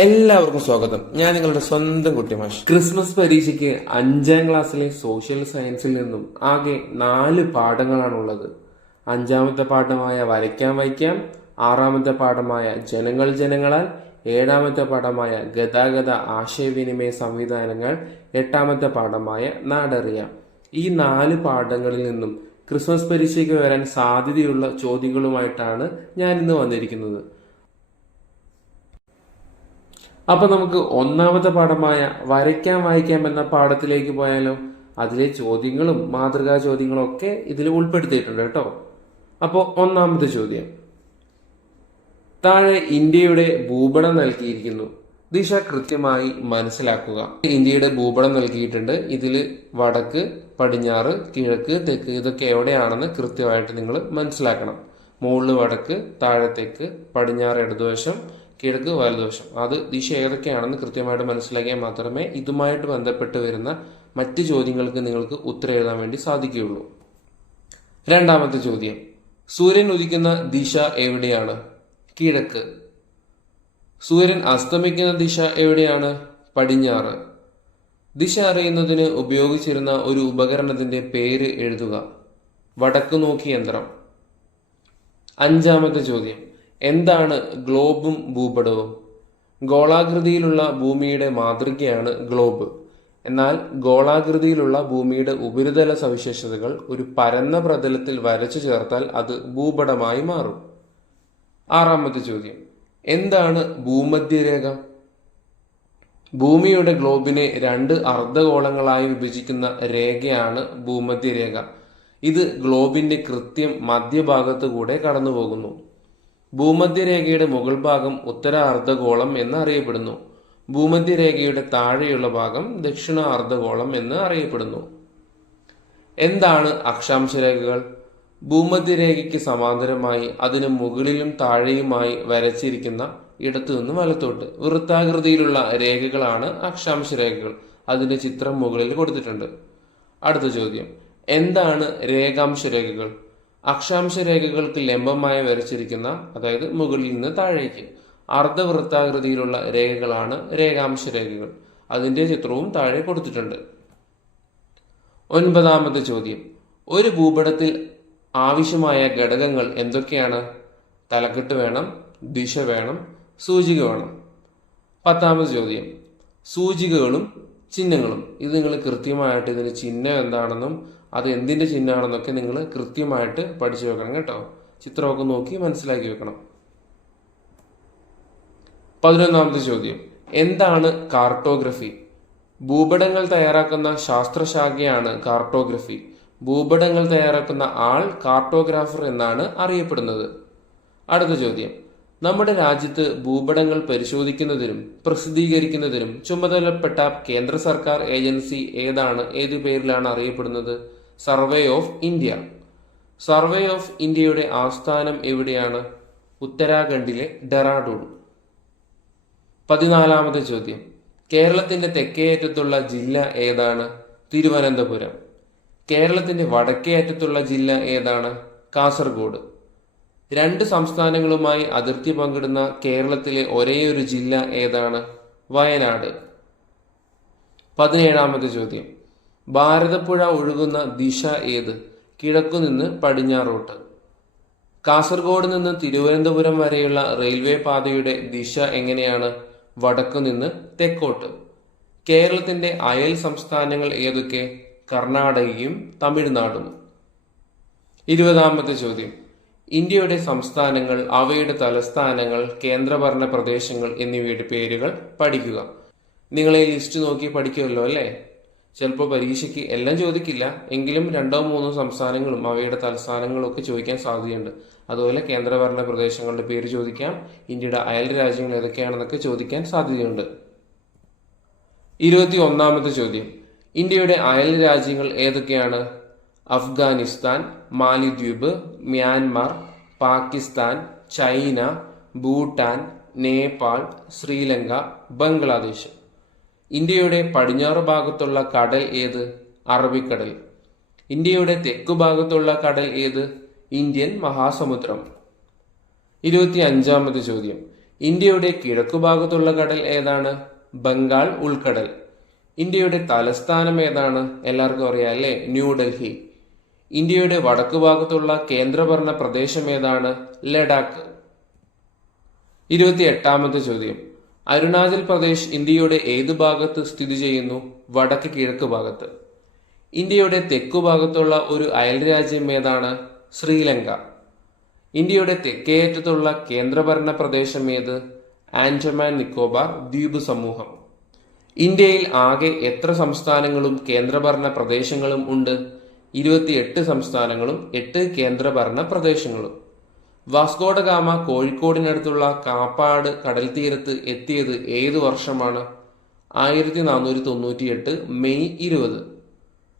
എല്ലാവർക്കും സ്വാഗതം. ഞാൻ നിങ്ങളുടെ സ്വന്തം കുട്ടിമാഷ്. ക്രിസ്മസ് പരീക്ഷയ്ക്ക് 5ാം ക്ലാസ്സിലെ സോഷ്യൽ സയൻസിൽ നിന്നും ആകെ 4 പാഠങ്ങളാണുള്ളത്. 5ാമത്തെ പാഠമായ വരയ്ക്കാൻ വായിക്കാം, 6ാമത്തെ പാഠമായ ജനങ്ങൾ ജനങ്ങളാൽ, 7ാമത്തെ പാഠമായ ഗതാഗത ആശയവിനിമയ സംവിധാനങ്ങൾ, 8ാമത്തെ പാഠമായ നാടറിയാം. ഈ 4 പാഠങ്ങളിൽ നിന്നും ക്രിസ്മസ് പരീക്ഷയ്ക്ക് വരാൻ സാധ്യതയുള്ള ചോദ്യങ്ങളുമായിട്ടാണ് ഞാൻ ഇന്ന് വന്നിരിക്കുന്നത്. അപ്പൊ നമുക്ക് 1ാമത്തെ പാഠമായ വരയ്ക്കാൻ വായിക്കാം എന്ന പാഠത്തിലേക്ക് പോയാലോ? അതിലെ ചോദ്യങ്ങളും മാതൃകാ ചോദ്യങ്ങളും ഒക്കെ ഇതിൽ ഉൾപ്പെടുത്തിയിട്ടുണ്ട് കേട്ടോ. അപ്പോൾ 1ാമത്തെ ചോദ്യം, താഴെ ഇന്ത്യയുടെ ഭൂപടം നൽകിയിരിക്കുന്നു, ദിശ കൃത്യമായി മനസ്സിലാക്കുക. ഇന്ത്യയുടെ ഭൂപടം നൽകിയിട്ടുണ്ട്. ഇതിൽ വടക്ക്, പടിഞ്ഞാറ്, കിഴക്ക്, തെക്ക് ഇതൊക്കെ എവിടെയാണെന്ന് കൃത്യമായിട്ട് നിങ്ങൾ മനസ്സിലാക്കണം. മുകളിൽ വടക്ക്, താഴെ തെക്ക്, പടിഞ്ഞാറ് ഇടതുവശം, കിഴക്ക് വലതുവശം. അത് ദിശ ഏതൊക്കെയാണെന്ന് കൃത്യമായിട്ട് മനസ്സിലാക്കിയാൽ മാത്രമേ ഇതുമായിട്ട് ബന്ധപ്പെട്ട് വരുന്ന മറ്റ് ചോദ്യങ്ങൾക്ക് നിങ്ങൾക്ക് ഉത്തരം എഴുതാൻ വേണ്ടി സാധിക്കുകയുള്ളൂ. 2ാമത്തെ ചോദ്യം, സൂര്യൻ ഉദിക്കുന്ന ദിശ എവിടെയാണ്? കിഴക്ക്. സൂര്യൻ അസ്തമിക്കുന്ന ദിശ എവിടെയാണ്? പടിഞ്ഞാറ്. ദിശ അറിയുന്നതിന് ഉപയോഗിച്ചിരുന്ന ഒരു ഉപകരണത്തിന്റെ പേര് എഴുതുക. വടക്ക് നോക്കി യന്ത്രം. 5ാമത്തെ ചോദ്യം, എന്താണ് ഗ്ലോബും ഭൂപടവും? ഗോളാകൃതിയിലുള്ള ഭൂമിയുടെ മാതൃകയാണ് ഗ്ലോബ്. എന്നാൽ ഗോളാകൃതിയിലുള്ള ഭൂമിയുടെ ഉപരിതല സവിശേഷതകൾ ഒരു പരന്ന പ്രതലത്തിൽ വരച്ചു ചേർത്താൽ അത് ഭൂപടമായി മാറും. 6ാമത്തെ ചോദ്യം, എന്താണ് ഭൂമധ്യരേഖ? ഭൂമിയുടെ ഗ്ലോബിനെ 2 അർദ്ധഗോളങ്ങളായി വിഭജിക്കുന്ന രേഖയാണ് ഭൂമധ്യരേഖ. ഇത് ഗ്ലോബിന്റെ കൃത്യം മധ്യഭാഗത്ത് കൂടെ കടന്നുപോകുന്നു. ഭൂമധ്യരേഖയുടെ മുകൾ ഭാഗം ഉത്തര അർദ്ധഗോളം എന്ന് അറിയപ്പെടുന്നു. ഭൂമധ്യരേഖയുടെ താഴെയുള്ള ഭാഗം ദക്ഷിണ അർദ്ധഗോളം എന്ന് അറിയപ്പെടുന്നു. എന്താണ് അക്ഷാംശരേഖകൾ? ഭൂമധ്യരേഖയ്ക്ക് സമാന്തരമായി അതിന് മുകളിലും താഴെയുമായി വരച്ചിരിക്കുന്ന ഇടത്തു നിന്ന് വലത്തോട്ട് വൃത്താകൃതിയിലുള്ള രേഖകളാണ് അക്ഷാംശരേഖകൾ. അതിന്റെ ചിത്രം മുകളിൽ കൊടുത്തിട്ടുണ്ട്. അടുത്ത ചോദ്യം, എന്താണ് രേഖാംശരേഖകൾ? അക്ഷാംശരേഖകൾക്ക് ലംബമായി വരച്ചിരിക്കുന്ന, അതായത് മുകളിൽ നിന്ന് താഴേക്ക് അർദ്ധവൃത്താകൃതിയിലുള്ള രേഖകളാണ് രേഖാംശരേഖകൾ. അതിന്റെ ചിത്രവും താഴെ കൊടുത്തിട്ടുണ്ട്. 9ാമത്തെ ചോദ്യം, ഒരു ഭൂപടത്തിൽ ആവശ്യമായ ഘടകങ്ങൾ എന്തൊക്കെയാണ്? തലക്കെട്ട് വേണം, ദിശ വേണം, സൂചിക വേണം. 10ാമത്തെ ചോദ്യം, സൂചികകളും ചിഹ്നങ്ങളും. ഇത് നിങ്ങൾ കൃത്യമായിട്ട് ഇതിന് ചിഹ്നം എന്താണെന്നും അത് എന്തിന്റെ ചിഹ്നമാണെന്നൊക്കെ നിങ്ങൾ കൃത്യമായിട്ട് പഠിച്ചു വെക്കണം കേട്ടോ. ചിത്രമൊക്കെ നോക്കി മനസ്സിലാക്കി വെക്കണം. 11ാമത്തെ ചോദ്യം, എന്താണ് കാർട്ടോഗ്രഫി? ഭൂപടങ്ങൾ തയ്യാറാക്കുന്ന ശാസ്ത്രശാഖയാണ് കാർട്ടോഗ്രഫി. ഭൂപടങ്ങൾ തയ്യാറാക്കുന്ന ആൾ കാർട്ടോഗ്രാഫർ എന്നാണ് അറിയപ്പെടുന്നത്. അടുത്ത ചോദ്യം, നമ്മുടെ രാജ്യത്ത് ഭൂപടങ്ങൾ പരിശോധിക്കുന്നതിനും പ്രസിദ്ധീകരിക്കുന്നതിനും ചുമതലപ്പെട്ട കേന്ദ്ര സർക്കാർ ഏജൻസി ഏത് പേരിലാണ് അറിയപ്പെടുന്നത്? Survey of India. Survey of ഇന്ത്യയുടെ ആസ്ഥാനം എവിടെയാണ്? ഉത്തരാഖണ്ഡിലെ ഡെറാഡൂൺ. 14ാമത്തെ ചോദ്യം, കേരളത്തിന്റെ തെക്കേ അറ്റത്തുള്ള ജില്ല ഏതാണ്? തിരുവനന്തപുരം. കേരളത്തിന്റെ വടക്കേ അറ്റത്തുള്ള ജില്ല ഏതാണ്? കാസർഗോഡ്. 2 സംസ്ഥാനങ്ങളുമായി അതിർത്തി പങ്കിടുന്ന കേരളത്തിലെ ഒരേയൊരു ജില്ല ഏതാണ്? വയനാട്. 17ാമത്തെ ചോദ്യം, ഭാരതപ്പുഴ ഒഴുകുന്ന ദിശ ഏത്? കിഴക്കുനിന്ന് പടിഞ്ഞാറോട്ട്. കാസർഗോഡ് നിന്ന് തിരുവനന്തപുരം വരെയുള്ള റെയിൽവേ പാതയുടെ ദിശ എങ്ങനെയാണ്? വടക്കുനിന്ന് തെക്കോട്ട്. കേരളത്തിന്റെ അയൽ സംസ്ഥാനങ്ങൾ ഏതൊക്കെ? കർണാടകയും തമിഴ്നാടും. 20ാമത്തെ ചോദ്യം, ഇന്ത്യയുടെ സംസ്ഥാനങ്ങൾ, അവയുടെ തലസ്ഥാനങ്ങൾ, കേന്ദ്രഭരണ പ്രദേശങ്ങൾ എന്നിവയുടെ പേരുകൾ പഠിക്കുക. നിങ്ങൾ ഈ ലിസ്റ്റ് നോക്കി പഠിക്കുമല്ലോ അല്ലേ? ചിലപ്പോൾ പരീക്ഷയ്ക്ക് എല്ലാം ചോദിക്കില്ല, എങ്കിലും 2-3 സംസ്ഥാനങ്ങളും അവയുടെ തലസ്ഥാനങ്ങളും ഒക്കെ ചോദിക്കാൻ സാധ്യതയുണ്ട്. അതുപോലെ കേന്ദ്രഭരണ പ്രദേശങ്ങളുടെ പേര് ചോദിക്കാം. ഇന്ത്യയുടെ അയൽ രാജ്യങ്ങൾ ഏതൊക്കെയാണെന്നൊക്കെ ചോദിക്കാൻ സാധ്യതയുണ്ട്. 21ാമത്തെ ചോദ്യം, ഇന്ത്യയുടെ അയൽ രാജ്യങ്ങൾ ഏതൊക്കെയാണ്? അഫ്ഗാനിസ്ഥാൻ, മാലിദ്വീപ്, മ്യാൻമാർ, പാകിസ്ഥാൻ, ചൈന, ഭൂട്ടാൻ, നേപ്പാൾ, ശ്രീലങ്ക, ബംഗ്ലാദേശ്. ഇന്ത്യയുടെ പടിഞ്ഞാറ് ഭാഗത്തുള്ള കടൽ ഏത്? അറബിക്കടൽ. ഇന്ത്യയുടെ തെക്കു ഭാഗത്തുള്ള കടൽ ഏത്? ഇന്ത്യൻ മഹാസമുദ്രം. 25ാമത്തെ ചോദ്യം, ഇന്ത്യയുടെ കിഴക്കുഭാഗത്തുള്ള കടൽ ഏതാണ്? ബംഗാൾ ഉൾക്കടൽ. ഇന്ത്യയുടെ തലസ്ഥാനം ഏതാണ്? എല്ലാവർക്കും അറിയാം അല്ലേ, ന്യൂഡൽഹി. ഇന്ത്യയുടെ വടക്കു ഭാഗത്തുള്ള കേന്ദ്രഭരണ പ്രദേശം ഏതാണ്? ലഡാക്ക്. 28ാമത്തെ ചോദ്യം. അരുണാചൽ പ്രദേശ് ഇന്ത്യയുടെ ഏത് ഭാഗത്ത് സ്ഥിതി ചെയ്യുന്നു? വടക്ക് കിഴക്ക് ഭാഗത്ത്. ഇന്ത്യയുടെ തെക്കു ഭാഗത്തുള്ള ഒരു അയൽരാജ്യം ഏതാണ്? ശ്രീലങ്ക. ഇന്ത്യയുടെ തെക്കേയറ്റത്തുള്ള കേന്ദ്രഭരണ പ്രദേശം ഏത്? ആൻഡമാൻ നിക്കോബാർ ദ്വീപ് സമൂഹം. ഇന്ത്യയിൽ ആകെ എത്ര സംസ്ഥാനങ്ങളും കേന്ദ്രഭരണ പ്രദേശങ്ങളും ഉണ്ട്? 28 സംസ്ഥാനങ്ങളും 8 കേന്ദ്രഭരണ പ്രദേശങ്ങളും. വാസ്കോഡ ഗാമ കോഴിക്കോടിനടുത്തുള്ള കാപ്പാട് കടൽ തീരത്ത് എത്തിയത് ഏതു വർഷമാണ്? 1498 മെയ് 20.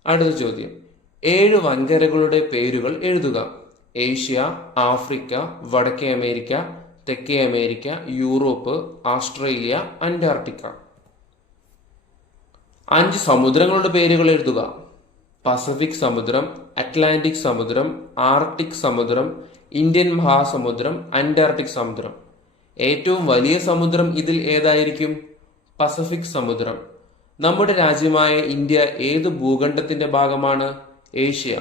അടുത്ത ചോദ്യം. 7 വൻകരകളുടെ പേരുകൾ എഴുതുക. ഏഷ്യ, ആഫ്രിക്ക, വടക്കേ അമേരിക്ക, തെക്കേ അമേരിക്ക, യൂറോപ്പ്, ഓസ്ട്രേലിയ, അന്റാർട്ടിക്ക. 5 സമുദ്രങ്ങളുടെ പേരുകൾ എഴുതുക. പസഫിക് സമുദ്രം, അറ്റ്ലാന്റിക് സമുദ്രം, ആർട്ടിക് സമുദ്രം, ഇന്ത്യൻ മഹാസമുദ്രം, അന്റാർട്ടിക് സമുദ്രം. ഏറ്റവും വലിയ സമുദ്രം ഇതിൽ ഏതായിരിക്കും? പസഫിക് സമുദ്രം. നമ്മുടെ രാജ്യമായ ഇന്ത്യ ഏത് ഭൂഖണ്ഡത്തിന്റെ ഭാഗമാണ്? ഏഷ്യ.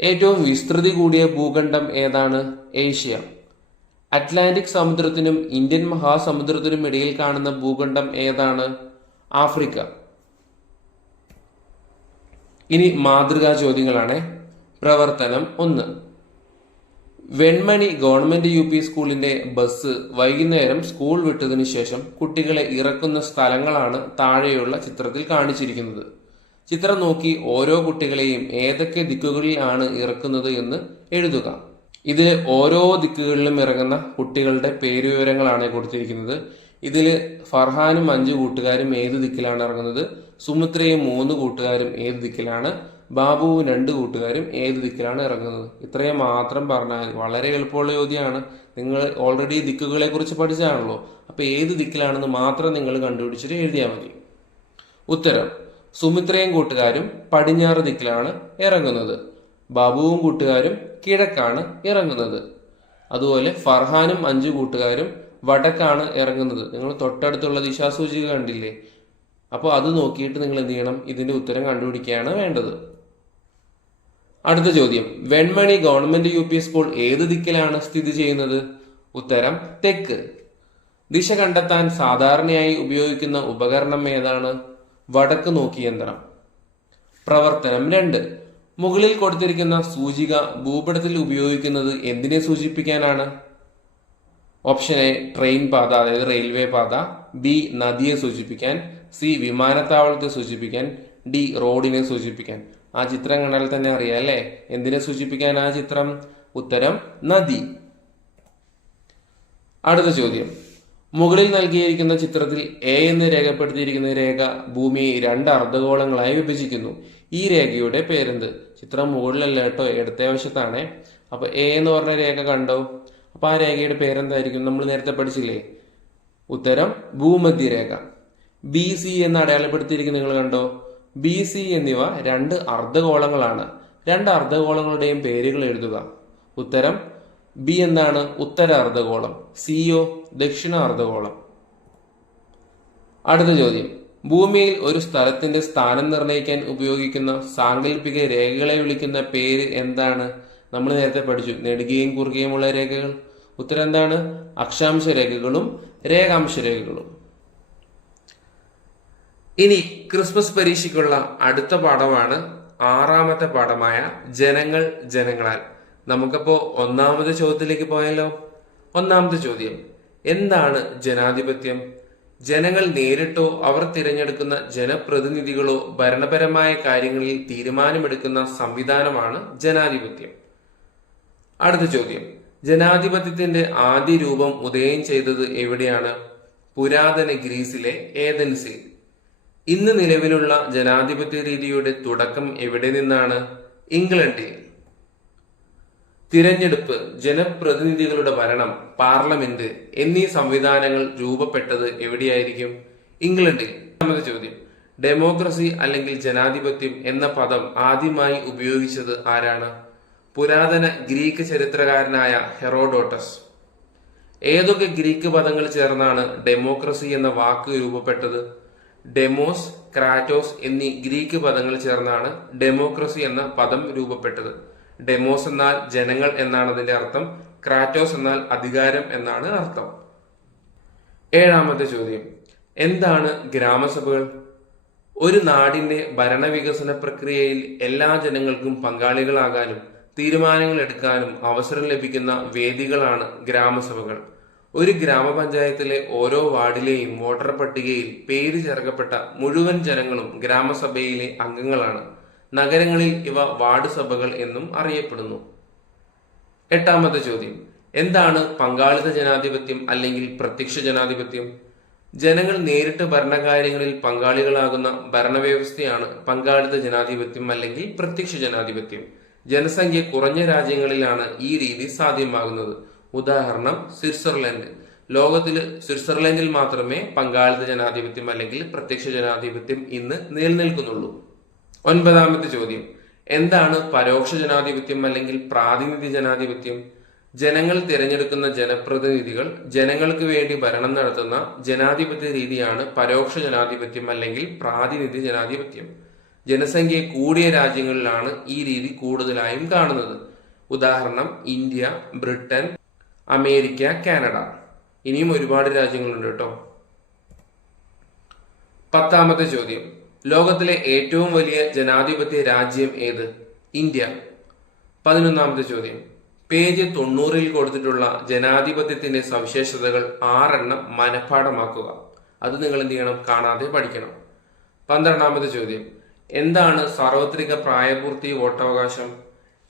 ഏറ്റവും വിസ്തൃതി കൂടിയ ഭൂഖണ്ഡം ഏതാണ്? ഏഷ്യ. അറ്റ്ലാന്റിക് സമുദ്രത്തിനും ഇന്ത്യൻ മഹാസമുദ്രത്തിനും ഇടയിൽ കാണുന്ന ഭൂഖണ്ഡം ഏതാണ്? ആഫ്രിക്ക. ഇനി മാതൃകാ ചോദ്യങ്ങളാണ്. പ്രവർത്തനം 1. വെൺമണി ഗവൺമെന്റ് UP സ്കൂളിന്റെ ബസ് വൈകുന്നേരം സ്കൂൾ വിട്ടതിനു ശേഷം കുട്ടികളെ ഇറക്കുന്ന സ്ഥലങ്ങളാണ് താഴെയുള്ള ചിത്രത്തിൽ കാണിച്ചിരിക്കുന്നത്. ചിത്രം നോക്കി ഓരോ കുട്ടികളെയും ഏതൊക്കെ ദിക്കുകളിൽ ആണ് ഇറക്കുന്നത് എന്ന് എഴുതുക. ഇതിൽ ഓരോ ദിക്കുകളിലും ഇറങ്ങുന്ന കുട്ടികളുടെ പേരുവിവരങ്ങളാണ് കൊടുത്തിരിക്കുന്നത്. ഇതിൽ ഫർഹാനും 5 കൂട്ടുകാരും ഏത് ദിക്കിലാണ് ഇറങ്ങുന്നത്? സുമിത്രയും 3 കൂട്ടുകാരും ഏത് ദിക്കിലാണ്? ബാബുവും 2 കൂട്ടുകാരും ഏത് ദിക്കിലാണ് ഇറങ്ങുന്നത്? ഇത്രയും മാത്രം പറഞ്ഞാൽ വളരെ എളുപ്പമുള്ള ചോദ്യമാണ്. നിങ്ങൾ ഓൾറെഡി ദിക്കുകളെ കുറിച്ച് പഠിച്ചാണല്ലോ. അപ്പൊ ഏത് ദിക്കിലാണെന്ന് മാത്രം നിങ്ങൾ കണ്ടുപിടിച്ചിട്ട് എഴുതിയാൽ മതി. ഉത്തരം. സുമിത്രയും കൂട്ടുകാരും പടിഞ്ഞാറ് ദിക്കിലാണ് ഇറങ്ങുന്നത്. ബാബുവും കൂട്ടുകാരും കിഴക്കാണ് ഇറങ്ങുന്നത്. അതുപോലെ ഫർഹാനും 5 കൂട്ടുകാരും വടക്കാണ് ഇറങ്ങുന്നത്. നിങ്ങൾ തൊട്ടടുത്തുള്ള ദിശാസൂചിക കണ്ടില്ലേ? അപ്പോൾ അത് നോക്കിയിട്ട് നിങ്ങൾ എന്ത് ചെയ്യണം? ഇതിന്റെ ഉത്തരം കണ്ടുപിടിക്കുകയാണ് വേണ്ടത്. അടുത്ത ചോദ്യം. വെൺമണി ഗവൺമെന്റ് UP സ്കൂൾ ഏത് ദിക്കിലാണ് സ്ഥിതി ചെയ്യുന്നത്? ഉത്തരം തെക്ക്. ദിശ കണ്ടെത്താൻ സാധാരണയായി ഉപയോഗിക്കുന്ന ഉപകരണം ഏതാണ്? വടക്ക് നോക്കി യന്ത്രം. പ്രവർത്തനം 2. മുകളിൽ കൊടുത്തിരിക്കുന്ന സൂചിക ഭൂപടത്തിൽ ഉപയോഗിക്കുന്നത് എന്തിനെ സൂചിപ്പിക്കാനാണ്? ഓപ്ഷൻ എ ട്രെയിൻ പാത, അതായത് റെയിൽവേ പാത. ബി നദിയെ സൂചിപ്പിക്കാൻ. സി വിമാനത്താവളത്തെ സൂചിപ്പിക്കാൻ. ഡി റോഡിനെ സൂചിപ്പിക്കാൻ. ആ ചിത്രം കണ്ടാൽ തന്നെ അറിയാം അല്ലേ എന്തിനെ സൂചിപ്പിക്കാൻ ആ ചിത്രം? ഉത്തരം നദി. അടുത്ത ചോദ്യം. മുകളിൽ നൽകിയിരിക്കുന്ന ചിത്രത്തിൽ എ എന്ന് രേഖപ്പെടുത്തിയിരിക്കുന്ന രേഖ ഭൂമിയെ 2 അർദ്ധഗോളങ്ങളായി വിഭജിക്കുന്നു. ഈ രേഖയുടെ പേരെന്ത്? ചിത്രം മുകളിലല്ല കേട്ടോ, ഇടത്തെ വശത്താണേ. അപ്പൊ എ എന്ന് പറഞ്ഞ രേഖ കണ്ടോ? അപ്പൊ ആ രേഖയുടെ പേരെന്തായിരിക്കും? നമ്മൾ നേരത്തെ പഠിച്ചില്ലേ? ഉത്തരം ഭൂമധ്യരേഖ. BC എന്ന് അടയാളപ്പെടുത്തിയിരിക്കുന്ന നിങ്ങൾ കണ്ടോ? BC എന്നിവ 2 അർദ്ധഗോളങ്ങളാണ്. 2 അർദ്ധഗോളങ്ങളുടെയും പേരുകൾ എഴുതുക. ഉത്തരം ബി എന്താണ്? ഉത്തര അർദ്ധഗോളം. സിയോ ദക്ഷിണ അർദ്ധഗോളം. അടുത്ത ചോദ്യം. ഭൂമിയിൽ ഒരു സ്ഥലത്തിന്റെ സ്ഥാനം നിർണ്ണയിക്കാൻ ഉപയോഗിക്കുന്ന സാങ്കല്പിക രേഖകളെ വിളിക്കുന്ന പേര് എന്താണ്? നമ്മൾ നേരത്തെ പഠിച്ചു, നെടുകയും കുറുകയുമുള്ള രേഖകൾ. ഉത്തരം എന്താണ്? അക്ഷാംശ രേഖകളും രേഖാംശ രേഖകളും. ഇനി ക്രിസ്മസ് പരീക്ഷയ്ക്കുള്ള അടുത്ത പാഠമാണ് 6ാമത്തെ പാഠമായ ജനങ്ങൾ ജനങ്ങളാൽ. നമുക്കപ്പോ 1ാമത്തെ ചോദ്യത്തിലേക്ക് പോയാലോ? 1ാമത്തെ ചോദ്യം. എന്താണ് ജനാധിപത്യം? ജനങ്ങൾ നേരിട്ടോ അവർ തിരഞ്ഞെടുക്കുന്ന ജനപ്രതിനിധികളോ ഭരണപരമായ കാര്യങ്ങളിൽ തീരുമാനമെടുക്കുന്ന സംവിധാനമാണ് ജനാധിപത്യം. അടുത്ത ചോദ്യം. ജനാധിപത്യത്തിന്റെ ആദ്യ രൂപം ഉദയം ചെയ്തത് എവിടെയാണ്? പുരാതന ഗ്രീസിലെ ഏതൻസിൽ. ഇന്ന് നിലവിലുള്ള ജനാധിപത്യ രീതിയുടെ തുടക്കം എവിടെ നിന്നാണ്? ഇംഗ്ലണ്ടിൽ. തിരഞ്ഞെടുപ്പ്, ജനപ്രതിനിധികളുടെ ഭരണം, പാർലമെന്റ് എന്നീ സംവിധാനങ്ങൾ രൂപപ്പെട്ടത് എവിടെയായിരിക്കും? ഇംഗ്ലണ്ടിൽ. 2ാമത്തെ ചോദ്യം. ഡെമോക്രസി അല്ലെങ്കിൽ ജനാധിപത്യം എന്ന പദം ആദ്യമായി ഉപയോഗിച്ചത് ആരാണ്? പുരാതന ഗ്രീക്ക് ചരിത്രകാരനായ ഹെറോഡോട്ടസ്. ഏതൊക്കെ ഗ്രീക്ക് പദങ്ങൾ ചേർന്നാണ് ഡെമോക്രസി എന്ന വാക്ക് രൂപപ്പെട്ടത്? ഡെമോസ്, ക്രാറ്റോസ് എന്നീ ഗ്രീക്ക് പദങ്ങൾ ചേർന്നാണ് ഡെമോക്രസി എന്ന പദം രൂപപ്പെട്ടത്. ഡെമോസ് എന്നാൽ ജനങ്ങൾ എന്നാണ് അതിന്റെ അർത്ഥം. ക്രാറ്റോസ് എന്നാൽ അധികാരം എന്നാണ് അർത്ഥം. ഏഴാമത്തെ ചോദ്യം, എന്താണ് ഗ്രാമസഭകൾ? ഒരു നാടിന്റെ ഭരണവികസന പ്രക്രിയയിൽ എല്ലാ ജനങ്ങൾക്കും പങ്കാളികളാകാനും തീരുമാനങ്ങൾ എടുക്കാനും അവസരം ലഭിക്കുന്ന വേദികളാണ് ഗ്രാമസഭകൾ. ഒരു ഗ്രാമപഞ്ചായത്തിലെ ഓരോ വാർഡിലെയും വോട്ടർ പട്ടികയിൽ പേര് ചേർക്കപ്പെട്ട മുഴുവൻ ജനങ്ങളും ഗ്രാമസഭയിലെ അംഗങ്ങളാണ്. നഗരങ്ങളിൽ ഇവ വാർഡ് സഭകൾ എന്നും അറിയപ്പെടുന്നു. എട്ടാമത്തെ ചോദ്യം, എന്താണ് പങ്കാളിത്ത ജനാധിപത്യം അല്ലെങ്കിൽ പ്രത്യക്ഷ ജനാധിപത്യം? ജനങ്ങൾ നേരിട്ട് ഭരണകാര്യങ്ങളിൽ പങ്കാളികളാകുന്ന ഭരണവ്യവസ്ഥയാണ് പങ്കാളിത്ത ജനാധിപത്യം അല്ലെങ്കിൽ പ്രത്യക്ഷ ജനാധിപത്യം. ജനസംഖ്യ കുറഞ്ഞ രാജ്യങ്ങളിലാണ് ഈ രീതി സാധ്യമാകുന്നത്. ഉദാഹരണം സ്വിറ്റ്സർലൻഡ്. ലോകത്തില് സ്വിറ്റ്സർലൻഡിൽ മാത്രമേ പങ്കാളിത്ത ജനാധിപത്യം അല്ലെങ്കിൽ പ്രത്യക്ഷ ജനാധിപത്യം ഇന്ന് നിലനിൽക്കുന്നുള്ളൂ. ഒൻപതാമത്തെ ചോദ്യം, എന്താണ് പരോക്ഷ ജനാധിപത്യം അല്ലെങ്കിൽ പ്രാതിനിധ്യ ജനാധിപത്യം? ജനങ്ങൾ തിരഞ്ഞെടുക്കുന്ന ജനപ്രതിനിധികൾ ജനങ്ങൾക്ക് വേണ്ടി ഭരണം നടത്തുന്ന ജനാധിപത്യ രീതിയാണ് പരോക്ഷ ജനാധിപത്യം അല്ലെങ്കിൽ പ്രാതിനിധ്യ ജനാധിപത്യം. ജനസംഖ്യ കൂടിയ രാജ്യങ്ങളിലാണ് ഈ രീതി കൂടുതലായും കാണുന്നത്. ഉദാഹരണം ഇന്ത്യ, ബ്രിട്ടൻ, അമേരിക്ക, കാനഡ. ഇനിയും ഒരുപാട് രാജ്യങ്ങളുണ്ട് കേട്ടോ. പത്താമത്തെ ചോദ്യം, ലോകത്തിലെ ഏറ്റവും വലിയ ജനാധിപത്യ രാജ്യം ഏത്? ഇന്ത്യ. 11ാമത്തെ ചോദ്യം, പേജ് 90 കൊടുത്തിട്ടുള്ള ജനാധിപത്യത്തിന്റെ സവിശേഷതകൾ 6 മനഃപ്പാഠമാക്കുക. അത് നിങ്ങൾ എന്ത് ചെയ്യണം? കാണാതെ പഠിക്കണം. 12ാമത്തെ ചോദ്യം, എന്താണ് സാർവത്രിക പ്രായപൂർത്തി വോട്ടവകാശം?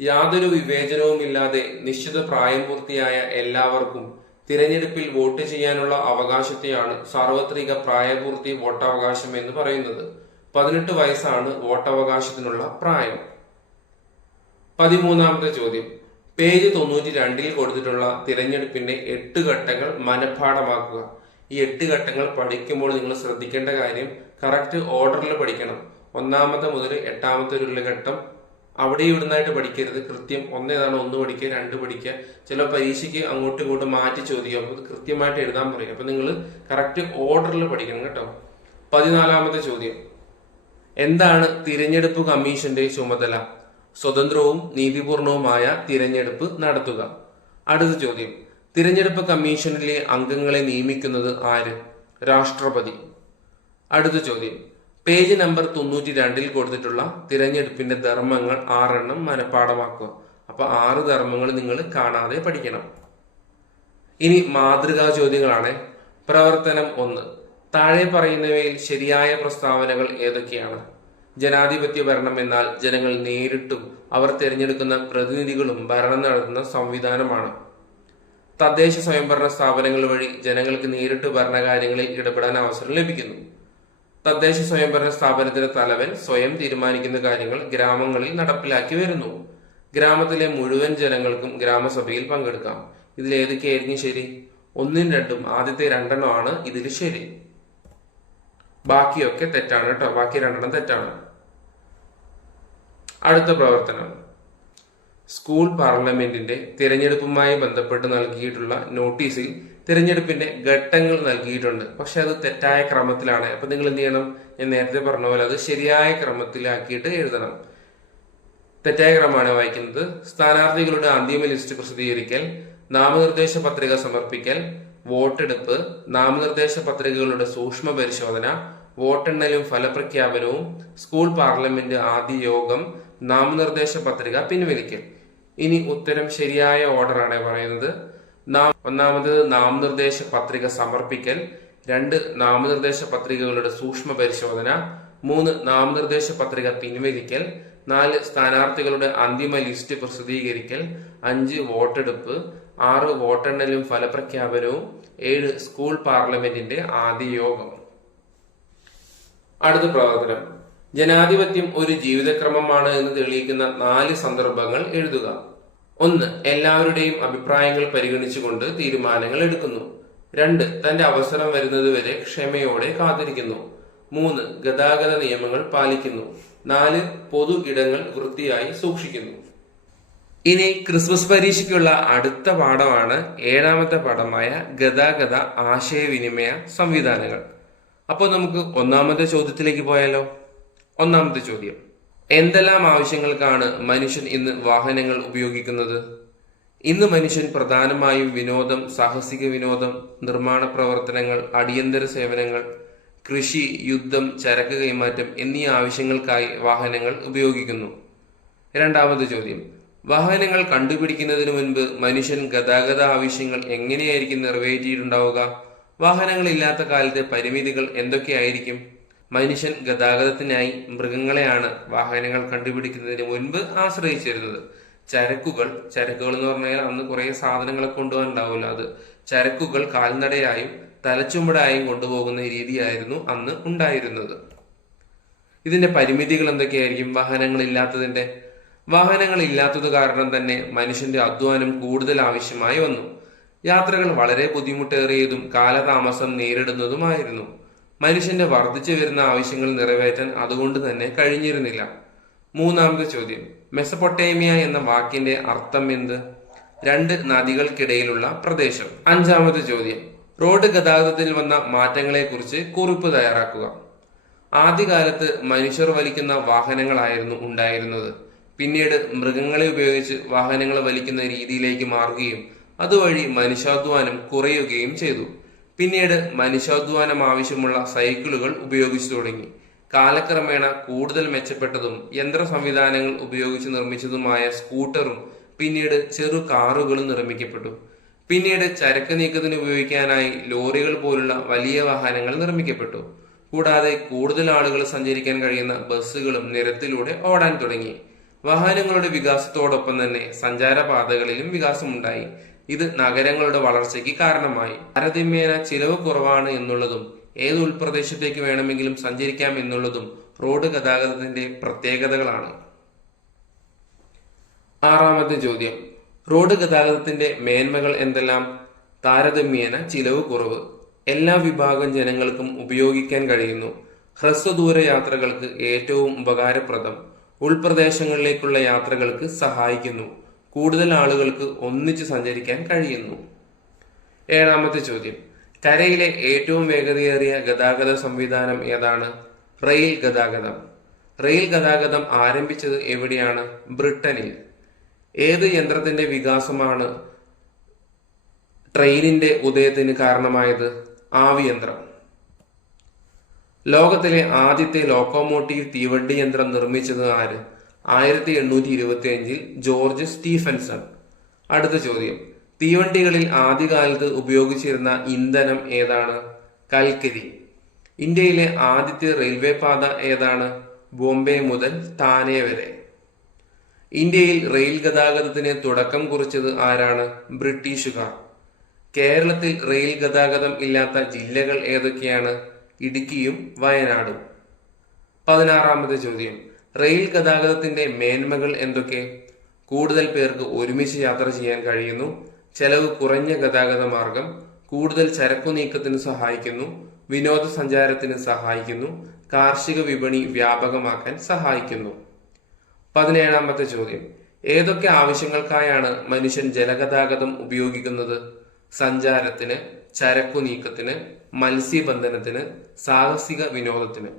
യാതൊരു വിവേചനവുമില്ലാതെ നിശ്ചിത പ്രായപൂർത്തിയായ എല്ലാവർക്കും തിരഞ്ഞെടുപ്പിൽ വോട്ട് ചെയ്യാനുള്ള അവകാശത്തെയാണ് സാർവത്രിക പ്രായപൂർത്തി വോട്ടവകാശം എന്ന് പറയുന്നത്. 18 വയസ്സാണ് വോട്ടവകാശത്തിനുള്ള പ്രായം. 13ാമത്തെ ചോദ്യം, പേജ് 92 കൊടുത്തിട്ടുള്ള തിരഞ്ഞെടുപ്പിന്റെ 8 ഘട്ടങ്ങൾ മനഃപ്പാഠമാക്കുക. ഈ 8 ഘട്ടങ്ങൾ പഠിക്കുമ്പോൾ നിങ്ങൾ ശ്രദ്ധിക്കേണ്ട കാര്യം കറക്റ്റ് ഓർഡറിൽ പഠിക്കണം. 1 മുതൽ 8 വരെയുള്ള ഘട്ടം അവിടെ ഇവിടുന്നായിട്ട് പഠിക്കരുത്. കൃത്യം 1 പഠിക്കുക, 2 പഠിക്കുക. ചില പരീക്ഷയ്ക്ക് അങ്ങോട്ടും ഇങ്ങോട്ടും മാറ്റി ചോദിക്കും. അപ്പൊ ഇത് കൃത്യമായിട്ട് എഴുതാൻ പറയും. അപ്പൊ നിങ്ങൾ കറക്റ്റ് ഓർഡറിൽ പഠിക്കണം കേട്ടോ. 14ാമത്തെ ചോദ്യം, എന്താണ് തിരഞ്ഞെടുപ്പ് കമ്മീഷന്റെ ചുമതല? സ്വതന്ത്രവും നീതിപൂർണവുമായ തിരഞ്ഞെടുപ്പ് നടത്തുക. അടുത്ത ചോദ്യം, തിരഞ്ഞെടുപ്പ് കമ്മീഷനിലെ അംഗങ്ങളെ നിയമിക്കുന്നത് ആര്? രാഷ്ട്രപതി. അടുത്ത ചോദ്യം, പേജ് നമ്പർ 92 കൊടുത്തിട്ടുള്ള തിരഞ്ഞെടുപ്പിന്റെ ധർമ്മങ്ങൾ 6 മനഃപ്പാഠമാക്കുക. അപ്പൊ 6 ധർമ്മങ്ങൾ നിങ്ങൾ കാണാതെ പഠിക്കണം. ഇനി മാതൃകാ ചോദ്യങ്ങളാണ്. പ്രവർത്തനം 1, താഴെ പറയുന്നവയിൽ ശരിയായ പ്രസ്താവനകൾ ഏതൊക്കെയാണ്? ജനാധിപത്യ ഭരണം എന്നാൽ ജനങ്ങൾ നേരിട്ടും അവർ തിരഞ്ഞെടുക്കുന്ന പ്രതിനിധികളും ഭരണം നടത്തുന്ന സംവിധാനമാണ്. തദ്ദേശ സ്വയംഭരണ സ്ഥാപനങ്ങൾ വഴി ജനങ്ങൾക്ക് നേരിട്ട് ഭരണകാര്യങ്ങളിൽ ഇടപെടാൻ അവസരം ലഭിക്കുന്നു. തദ്ദേശ സ്വയംഭരണ സ്ഥാപനത്തിന്റെ തലവൻ സ്വയം തീരുമാനിക്കുന്ന കാര്യങ്ങൾ ഗ്രാമങ്ങളിൽ നടപ്പിലാക്കി വരുന്നു. ഗ്രാമത്തിലെ മുഴുവൻ ജനങ്ങൾക്കും ഗ്രാമസഭയിൽ പങ്കെടുക്കാം. ഇതിൽ ഏതൊക്കെയായിരിക്കും ശരി? 1ഉം 2ഉം. ആദ്യത്തെ 2 ഇതിൽ ശരി. ബാക്കിയൊക്കെ തെറ്റാണ് കേട്ടോ. ബാക്കി 2 തെറ്റാണ്. അടുത്ത പ്രവർത്തനം, സ്കൂൾ പാർലമെന്റിന്റെ തിരഞ്ഞെടുപ്പുമായി ബന്ധപ്പെട്ട് നൽകിയിട്ടുള്ള നോട്ടീസിൽ തിരഞ്ഞെടുപ്പിന്റെ ഘട്ടങ്ങൾ നൽകിയിട്ടുണ്ട്. പക്ഷെ അത് തെറ്റായ ക്രമത്തിലാണ്. അപ്പൊ നിങ്ങൾ എന്ത് ചെയ്യണം? ഞാൻ നേരത്തെ പറഞ്ഞ പോലെ അത് ശരിയായ ക്രമത്തിലാക്കിയിട്ട് എഴുതണം. തെറ്റായ ക്രമമാണ് വായിക്കുന്നത്. സ്ഥാനാർത്ഥികളുടെ അന്തിമ ലിസ്റ്റ് പ്രസിദ്ധീകരിക്കൽ, നാമനിർദ്ദേശ പത്രിക സമർപ്പിക്കൽ, വോട്ടെടുപ്പ്, നാമനിർദ്ദേശ പത്രികകളുടെ സൂക്ഷ്മ പരിശോധന, വോട്ടെണ്ണലും ഫലപ്രഖ്യാപനവും, സ്കൂൾ പാർലമെന്റ് ആദ്യ യോഗം, നാമനിർദ്ദേശ പത്രിക പിൻവലിക്കൽ. ഇനി ഉത്തരം ശരിയായ ഓർഡറാണ് പറയുന്നത്. 1 നാമനിർദ്ദേശ പത്രിക സമർപ്പിക്കൽ, 2 നാമനിർദ്ദേശ പത്രികകളുടെ സൂക്ഷ്മ പരിശോധന, 3 നാമനിർദ്ദേശ പത്രിക പിൻവലിക്കൽ, 4 സ്ഥാനാർത്ഥികളുടെ അന്തിമ ലിസ്റ്റ് പ്രസിദ്ധീകരിക്കൽ, 5 വോട്ടെടുപ്പ്, 6 വോട്ടെണ്ണലും ഫലപ്രഖ്യാപനവും, 7 സ്കൂൾ പാർലമെന്റിന്റെ ആദ്യ യോഗം. അടുത്ത പ്രവർത്തനം, ജനാധിപത്യം ഒരു ജീവിതക്രമമാണ് എന്ന് തെളിയിക്കുന്ന 4 സന്ദർഭങ്ങൾ എഴുതുക. 1, എല്ലാവരുടെയും അഭിപ്രായങ്ങൾ പരിഗണിച്ചുകൊണ്ട് തീരുമാനങ്ങൾ എടുക്കുന്നു. 2, തന്റെ അവസരം വരുന്നത് വരെ ക്ഷമയോടെ കാത്തിരിക്കുന്നു. 3, ഗതാഗത നിയമങ്ങൾ പാലിക്കുന്നു. 4, പൊതു ഇടങ്ങൾ വൃത്തിയായി സൂക്ഷിക്കുന്നു. ഇനി ക്രിസ്മസ് പരീക്ഷയ്ക്കുള്ള അടുത്ത പാഠമാണ് 7ാമത്തെ പാഠമായ ഗതാഗത ആശയവിനിമയ സംവിധാനങ്ങൾ. അപ്പോൾ നമുക്ക് 1ാമത്തെ ചോദ്യത്തിലേക്ക് പോയാലോ. 1ാമത്തെ ചോദ്യം, എന്തെല്ലാം ആവശ്യങ്ങൾക്കാണ് മനുഷ്യൻ ഇന്ന് വാഹനങ്ങൾ ഉപയോഗിക്കുന്നത്? ഇന്ന് മനുഷ്യൻ പ്രധാനമായും വിനോദം, സാഹസിക വിനോദം, നിർമ്മാണ പ്രവർത്തനങ്ങൾ, അടിയന്തര സേവനങ്ങൾ, കൃഷി, യുദ്ധം, ചരക്ക് കൈമാറ്റം എന്നീ ആവശ്യങ്ങൾക്കായി വാഹനങ്ങൾ ഉപയോഗിക്കുന്നു. 2ാമത്തെ ചോദ്യം, വാഹനങ്ങൾ കണ്ടുപിടിക്കുന്നതിന് മുൻപ് മനുഷ്യൻ ഗതാഗത ആവശ്യങ്ങൾ എങ്ങനെയായിരിക്കും നിറവേറ്റിയിട്ടുണ്ടാവുക? വാഹനങ്ങളില്ലാത്ത കാലത്തെ പരിമിതികൾ എന്തൊക്കെയായിരിക്കും? മനുഷ്യൻ ഗതാഗതത്തിനായി മൃഗങ്ങളെയാണ് വാഹനങ്ങൾ കണ്ടുപിടിക്കുന്നതിന് മുൻപ് ആശ്രയിച്ചിരുന്നത്. ചരക്കുകൾ എന്ന് പറഞ്ഞാൽ അന്ന് കുറെ സാധനങ്ങളെ കൊണ്ടുപോകാനുണ്ടാവില്ല, അത് ചരക്കുകൾ കാൽനടയായും തലച്ചുമടായും കൊണ്ടുപോകുന്ന രീതിയായിരുന്നു അന്ന് ഉണ്ടായിരുന്നത്. ഇതിന്റെ പരിമിതികൾ എന്തൊക്കെയായിരിക്കും? വാഹനങ്ങൾ ഇല്ലാത്തത് കാരണം തന്നെ മനുഷ്യന്റെ അധ്വാനം കൂടുതൽ ആവശ്യമായി വന്നു. യാത്രകൾ വളരെ ബുദ്ധിമുട്ടേറിയതും കാലതാമസം നേരിടുന്നതുമായിരുന്നു. മനുഷ്യന്റെ വർദ്ധിച്ചു വരുന്ന ആവശ്യങ്ങൾ നിറവേറ്റാൻ അതുകൊണ്ട് തന്നെ കഴിഞ്ഞിരുന്നില്ല. 3ാമത്തെ ചോദ്യം, മെസപ്പൊട്ടേമിയ എന്ന വാക്കിന്റെ അർത്ഥം എന്ത്? 2 നദികൾക്കിടയിലുള്ള പ്രദേശം. 5ാമത്തെ ചോദ്യം, റോഡ് ഗതാഗതത്തിൽ വന്ന മാറ്റങ്ങളെക്കുറിച്ച് കുറിപ്പ് തയ്യാറാക്കുക. ആദ്യകാലത്ത് മനുഷ്യർ വലിക്കുന്ന വാഹനങ്ങളായിരുന്നു ഉണ്ടായിരുന്നത്. പിന്നീട് മൃഗങ്ങളെ ഉപയോഗിച്ച് വാഹനങ്ങൾ വലിക്കുന്ന രീതിയിലേക്ക് മാറുകയും അതുവഴി മനുഷ്യാധ്വാനം കുറയുകയും ചെയ്തു. പിന്നീട് മനുഷ്യാധ്വാനം ആവശ്യമുള്ള സൈക്കിളുകൾ ഉപയോഗിച്ചു തുടങ്ങി. കാലക്രമേണ കൂടുതൽ മെച്ചപ്പെട്ടതും യന്ത്ര സംവിധാനങ്ങൾ ഉപയോഗിച്ച് നിർമ്മിച്ചതുമായ സ്കൂട്ടറും പിന്നീട് ചെറു കാറുകളും നിർമ്മിക്കപ്പെട്ടു. പിന്നീട് ചരക്ക് നീക്കത്തിന് ഉപയോഗിക്കാനായി ലോറികൾ പോലുള്ള വലിയ വാഹനങ്ങൾ നിർമ്മിക്കപ്പെട്ടു. കൂടാതെ കൂടുതൽ ആളുകൾ സഞ്ചരിക്കാൻ കഴിയുന്ന ബസ്സുകളും നിരത്തിലൂടെ ഓടാൻ തുടങ്ങി. വാഹനങ്ങളുടെ വികാസത്തോടൊപ്പം തന്നെ സഞ്ചാരപാതകളിലും വികാസമുണ്ടായി. ഇത് നഗരങ്ങളുടെ വളർച്ചയ്ക്ക് കാരണമായി. താരതമ്യേന ചിലവ് കുറവാണ് എന്നുള്ളതും ഏത് ഉൾപ്രദേശത്തേക്ക് വേണമെങ്കിലും സഞ്ചരിക്കാം എന്നുള്ളതും റോഡ് ഗതാഗതത്തിന്റെ പ്രത്യേകതകളാണ്. 6ാമത്തെ ചോദ്യം, റോഡ് ഗതാഗതത്തിന്റെ മേന്മകൾ എന്തെല്ലാം? താരതമ്യേന ചിലവ് കുറവ്, എല്ലാ വിഭാഗം ജനങ്ങൾക്കും ഉപയോഗിക്കാൻ കഴിയുന്നു, ഹ്രസ്വദൂര യാത്രകൾക്ക് ഏറ്റവും ഉപകാരപ്രദം, ഉൾപ്രദേശങ്ങളിലേക്കുള്ള യാത്രകൾക്ക് സഹായിക്കുന്നു, കൂടുതൽ ആളുകൾക്ക് ഒന്നിച്ച് സഞ്ചരിക്കാൻ കഴിയുന്നു. 7ാമത്തെ ചോദ്യം, കരയിലെ ഏറ്റവും വേഗതയേറിയ ഗതാഗത സംവിധാനം ഏതാണ്? റെയിൽ ഗതാഗതം. റെയിൽ ഗതാഗതം ആരംഭിച്ചത് എവിടെയാണ്? ബ്രിട്ടനിൽ. ഏത് യന്ത്രത്തിന്റെ വികാസമാണ് ട്രെയിനിന്റെ ഉദയത്തിന് കാരണമായത്? ആവിയന്ത്രം. ലോകത്തിലെ ആദ്യത്തെ ലോക്കോമോട്ടീവ് തീവണ്ടി യന്ത്രം നിർമ്മിച്ചത് ആര്? 1825 ജോർജ് സ്റ്റീഫൻസൺ. അടുത്ത ചോദ്യം, തീവണ്ടികളിൽ ആദ്യകാലത്ത് ഉപയോഗിച്ചിരുന്ന ഇന്ധനം ഏതാണ്? കൽക്കരി. ഇന്ത്യയിലെ ആദ്യത്തെ റെയിൽവേ പാത ഏതാണ്? ബോംബെ മുതൽ താനെ വരെ. ഇന്ത്യയിൽ റെയിൽ ഗതാഗതത്തിന് തുടക്കം കുറിച്ചത് ആരാണ്? ബ്രിട്ടീഷുകാർ. കേരളത്തിൽ റെയിൽ ഗതാഗതം ഇല്ലാത്ത ജില്ലകൾ ഏതൊക്കെയാണ്? ഇടുക്കിയും വയനാടും. 16ാമത്തെ ചോദ്യം, റെയിൽ ഗതാഗതത്തിന്റെ മേന്മകൾ എന്തൊക്കെ? കൂടുതൽ പേർക്ക് ഒരുമിച്ച് യാത്ര ചെയ്യാൻ കഴിയുന്നു, ചെലവ് കുറഞ്ഞ ഗതാഗത മാർഗം, കൂടുതൽ ചരക്കു നീക്കത്തിന് സഹായിക്കുന്നു, വിനോദസഞ്ചാരത്തിന് സഹായിക്കുന്നു, കാർഷിക വിപണി വ്യാപകമാക്കാൻ സഹായിക്കുന്നു. 17ാമത്തെ ചോദ്യം, ഏതൊക്കെ ആവശ്യങ്ങൾക്കായാണ് മനുഷ്യൻ ജലഗതാഗതം ഉപയോഗിക്കുന്നത്? സഞ്ചാരത്തിന്, ചരക്കു നീക്കത്തിന്, മത്സ്യബന്ധനത്തിന്, സാഹസിക വിനോദത്തിന്.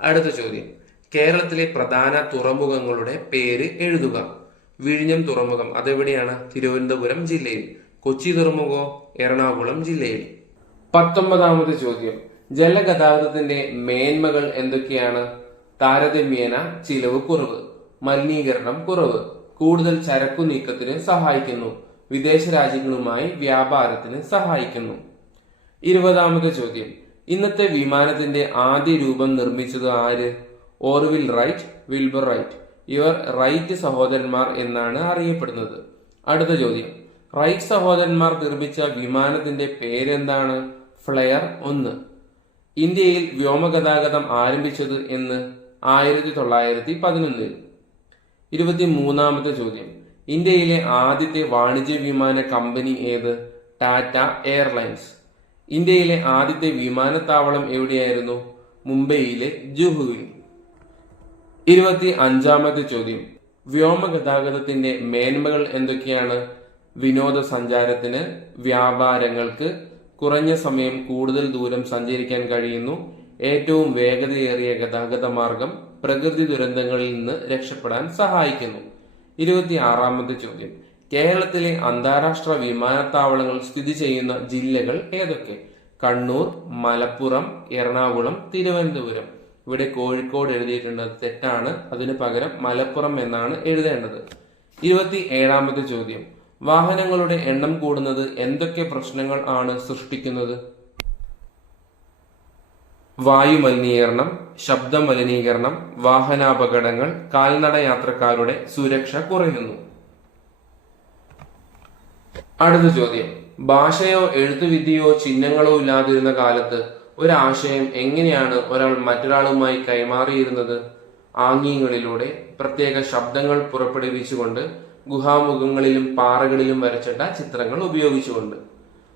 അടുത്ത ചോദ്യം, കേരളത്തിലെ പ്രധാന തുറമുഖങ്ങളുടെ പേര് എഴുതുക. വിഴിഞ്ഞം തുറമുഖം അതെവിടെയാണ്? തിരുവനന്തപുരം ജില്ലയിൽ. കൊച്ചി തുറമുഖം എറണാകുളം ജില്ലയിൽ. 19ാമത്തെ ചോദ്യം, ജലഗതാഗതത്തിന്റെ മേന്മകൾ എന്തൊക്കെയാണ്? താരതമ്യേന ചിലവ് കുറവ്, മലിനീകരണം കുറവ്, കൂടുതൽ ചരക്കു നീക്കത്തിന് സഹായിക്കുന്നു, വിദേശ രാജ്യങ്ങളുമായി വ്യാപാരത്തിന് സഹായിക്കുന്നു. 20ാമത്തെ ചോദ്യം, ഇന്നത്തെ വിമാനത്തിന്റെ ആദ്യ രൂപം നിർമ്മിച്ചത് ആര്? Orville Wright, Wilbur Wright. ഇവർ റൈറ്റ് സഹോദരന്മാർ എന്നാണ് അറിയപ്പെടുന്നത്. അടുത്ത ചോദ്യം, റൈറ്റ് സഹോദരന്മാർ നിർമ്മിച്ച വിമാനത്തിന്റെ പേരെന്താണ്? ഫ്ലെയർ 1. ഇന്ത്യയിൽ വ്യോമഗതാഗതം ആരംഭിച്ചത് എന്ന്? 1911. 23ാമത്തെ ചോദ്യം, ഇന്ത്യയിലെ ആദ്യത്തെ വാണിജ്യ വിമാന കമ്പനി ഏത്? ടാറ്റ എയർലൈൻസ്. ഇന്ത്യയിലെ ആദ്യത്തെ വിമാനത്താവളം എവിടെയായിരുന്നു? മുംബൈയിലെ ജുഹുവിൽ. 25ാമത്തെ ചോദ്യം, വ്യോമഗതാഗതത്തിന്റെ മേന്മകൾ എന്തൊക്കെയാണ്? വിനോദസഞ്ചാരത്തിന്, വ്യാപാരങ്ങൾക്ക്, കുറഞ്ഞ സമയം കൂടുതൽ ദൂരം സഞ്ചരിക്കാൻ കഴിയുന്നു, ഏറ്റവും വേഗതയേറിയ ഗതാഗത മാർഗം, പ്രകൃതി ദുരന്തങ്ങളിൽ നിന്ന് രക്ഷപ്പെടാൻ സഹായിക്കുന്നു. 26ാമത്തെ ചോദ്യം. കേരളത്തിലെ അന്താരാഷ്ട്ര വിമാനത്താവളങ്ങൾ സ്ഥിതി ചെയ്യുന്ന ജില്ലകൾ ഏതൊക്കെ? കണ്ണൂർ, മലപ്പുറം, എറണാകുളം, തിരുവനന്തപുരം. ഇവിടെ കോഴിക്കോട് എഴുതിയിട്ടുണ്ട്, തെറ്റാണ്. അതിന് പകരം മലപ്പുറം എന്നാണ് എഴുതേണ്ടത്. 27ാമത്തെ ചോദ്യം. വാഹനങ്ങളുടെ എണ്ണം കൂടുന്നത് എന്തൊക്കെ പ്രശ്നങ്ങൾ ആണ് സൃഷ്ടിക്കുന്നത്? വായു മലിനീകരണം, ശബ്ദ മലിനീകരണം, വാഹനാപകടങ്ങൾ, കാൽനട യാത്രക്കാരുടെ സുരക്ഷ കുറയുന്നു. അടുത്ത ചോദ്യം. ഭാഷയോ എഴുത്തുവിദ്യയോ ചിഹ്നങ്ങളോ ഇല്ലാതിരുന്ന കാലത്ത് ഒരാശയം എങ്ങനെയാണ് ഒരാൾ മറ്റൊരാളുമായി കൈമാറിയിരുന്നത്? ആംഗ്യങ്ങളിലൂടെ, പ്രത്യേക ശബ്ദങ്ങൾ പുറപ്പെടുവിച്ചുകൊണ്ട്, ഗുഹാമുഖങ്ങളിലും പാറകളിലും വരച്ചിട്ട ചിത്രങ്ങൾ ഉപയോഗിച്ചുകൊണ്ട്.